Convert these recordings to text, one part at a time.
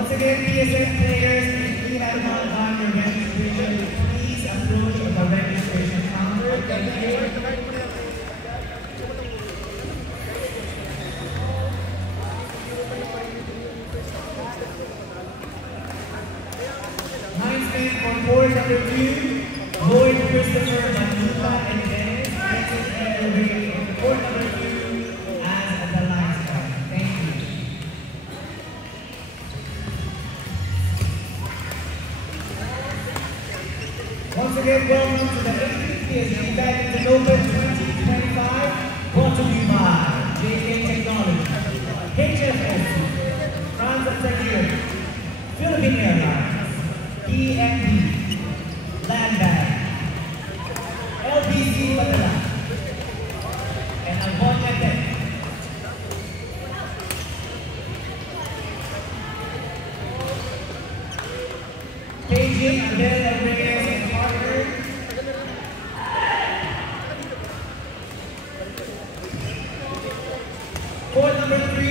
Once again, PSN players, if you have not done your registration, please approach the registration counter. Thank you. For court number 2, Lloyd Christopher Manuta and Dennis Francis Edwin for court number 2 as the last card. Thank you. Once again, welcome to the 18th PSN Badminton Open 2025, brought to you by JK Technology, HFSC, France of Tahir, Philippine Airlines, PNB, Landbag, LBC Padala, and Albonia Tech. Beijing, Abel Reyes and partner. Court number 3,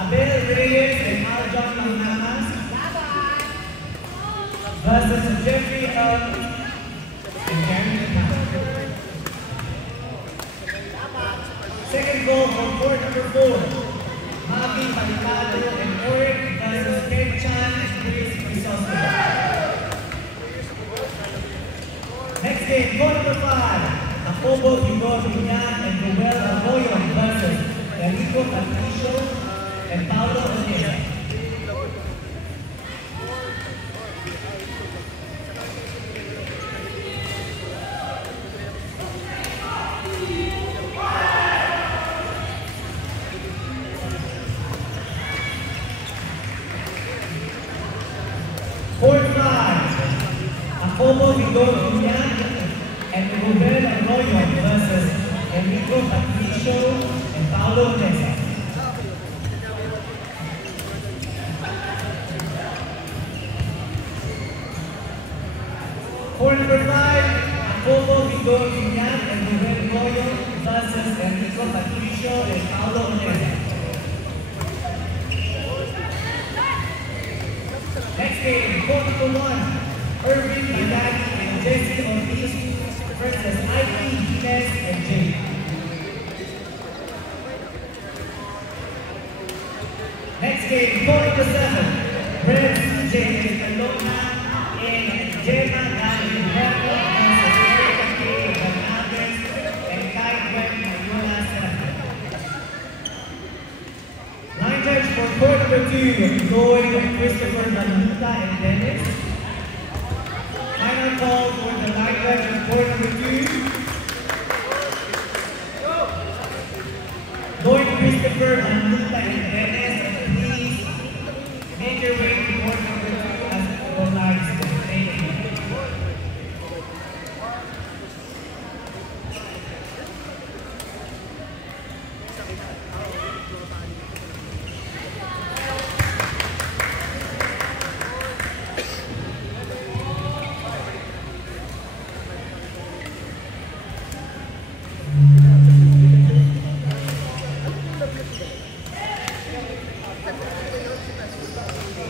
Abel Reyes and Aljon Mahunamas versus Jeffrey and Gary Kaplan. Second goal for court number 4, Mavi Palicado and Oric versus Ken Chan and Chris Crisostomo. Next game, court number 5, Jacobo Hugo Viñan and Ruel Arroyo versus Enrico Patricio and Paulo Onega. Court 5, Jacobo Vigor Viñan and Ruben Arroyo versus Enrico Patricio and Paulo Nesa. Court number 5, Jacobo Vigor Viñan and Ruben Arroyo versus Enrico Patricio and Paulo Nesa. Next game, court number 1, Irving Yagagi and Jesse Ortiz versus Ike Ginez and Jake. Next game, court number 7, Brett CJ Escalona and Gemma Gani Berto versus Erika K. Bernaldez and Kai Gwen Mayola Serapio. Line judge for court number 2, Lloyd Christopher Manuta and Dennis. Final call for the line judge of court number 2, Lloyd Christopher Manuta and Dennis. And please make your way to court number 2 as the lines. Thank you.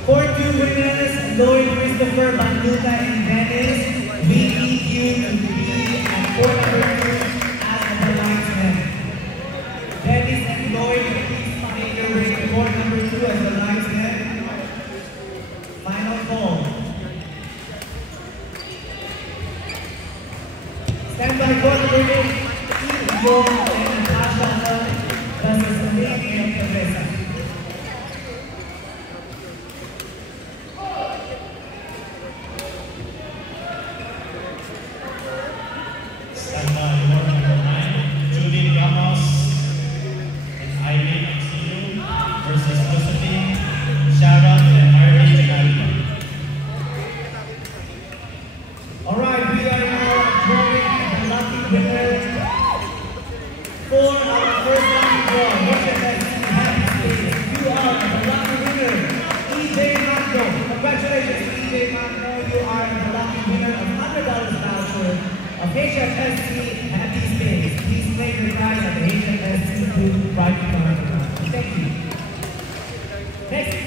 Court 2 winners, Lloyd Christopher Manuta and Dennis. We need you to be at court number 2 as the linesmen. Dennis and Lloyd, please make your way to court number 2 as the linesmen. Final call. Stand by court number 8, Ivo and Natasha versus Nick and Teresa. Versus Josephine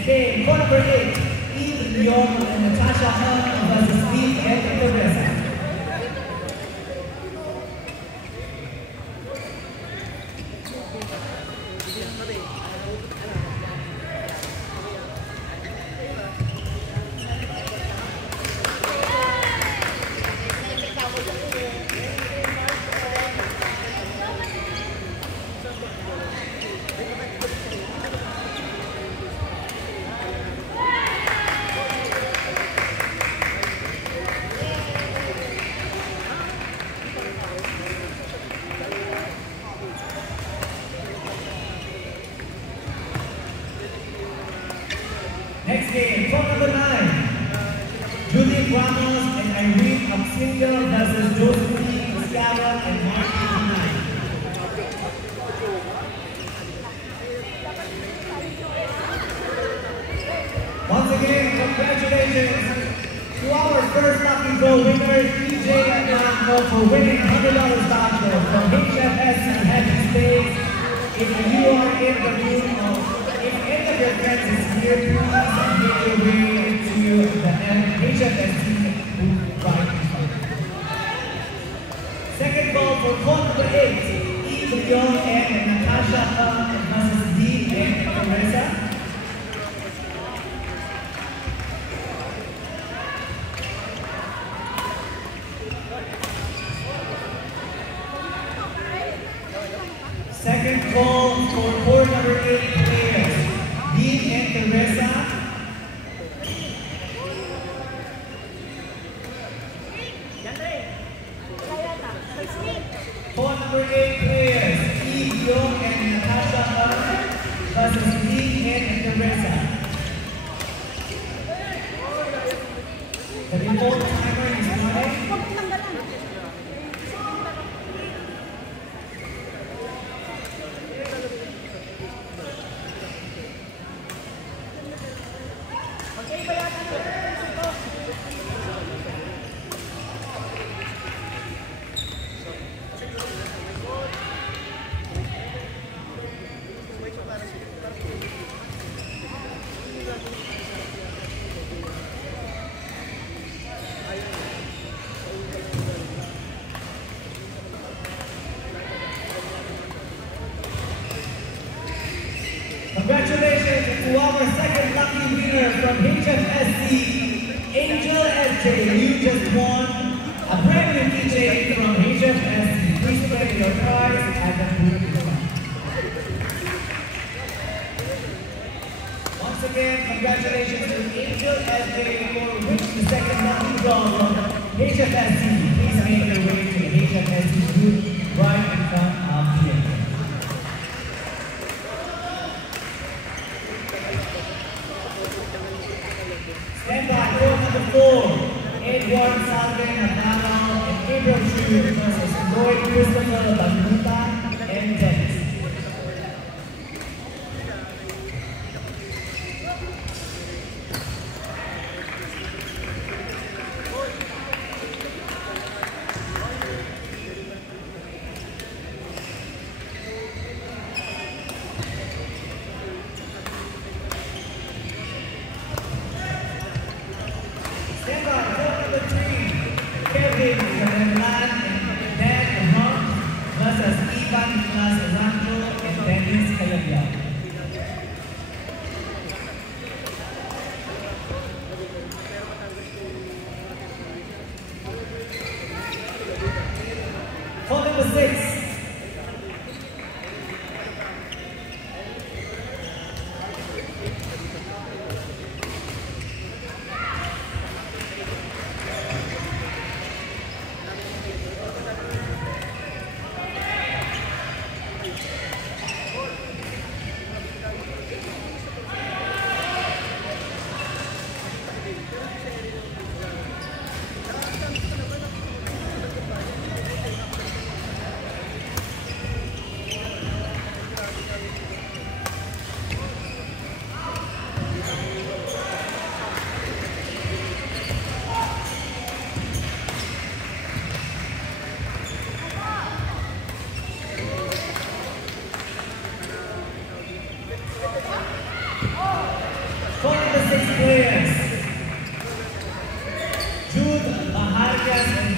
game, court number 8, Eve Leon and Natasha Hunt versus Steve and Teresa. Next game, court number 9, Judith Ramos and Irene Auxilio versus Josephine Scarra and Marty Pinay. Once again, congratulations to our first lucky draw winner, DJ Blanco, for winning $100 voucher from HFSC Happy Space. If you are in the room of if any of your friends is here, please make your way to the HFSC booth right in front. Second call for court number 8, Eve Leon and Natasha Hunt versus Dee and Teresa. Second call for court number 8 players, Dee and Teresa. Court number 8 players, Eve Leon and Natasha Hunt versus Dee and Teresa. The remote timer is running. Congratulations to our second lucky winner from HFSC, Angel SJ. You just won a brand new keychain from HFSC. Please collect your prize at the booth. Once again, congratulations to Angel SJ for winning the second lucky draw from HFSC. Please make your way to the HFSC booth right in front of here. Stand by, court number 4, Edward Salve Nadal and Gabriel Chu versus Lloyd Christopher Banuta and Dennis. Stand by, court number 3, Kevin Canelan and Dan Hunt versus Ivan Nicolas Rancho and Dennis Calabia. Court number 6,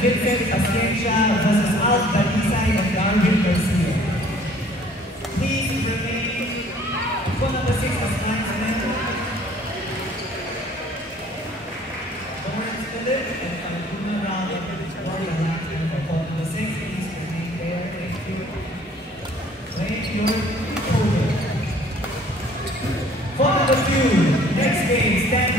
Vincent Paciencia versus Alf Balisay and Darwin Garcia. Please remain for number 6 as linesmen. Lawrence Philip and Arjuna Rao for the linesmen for number 6. Please remain there. Thank you. Thank you. For number 2, next game, stand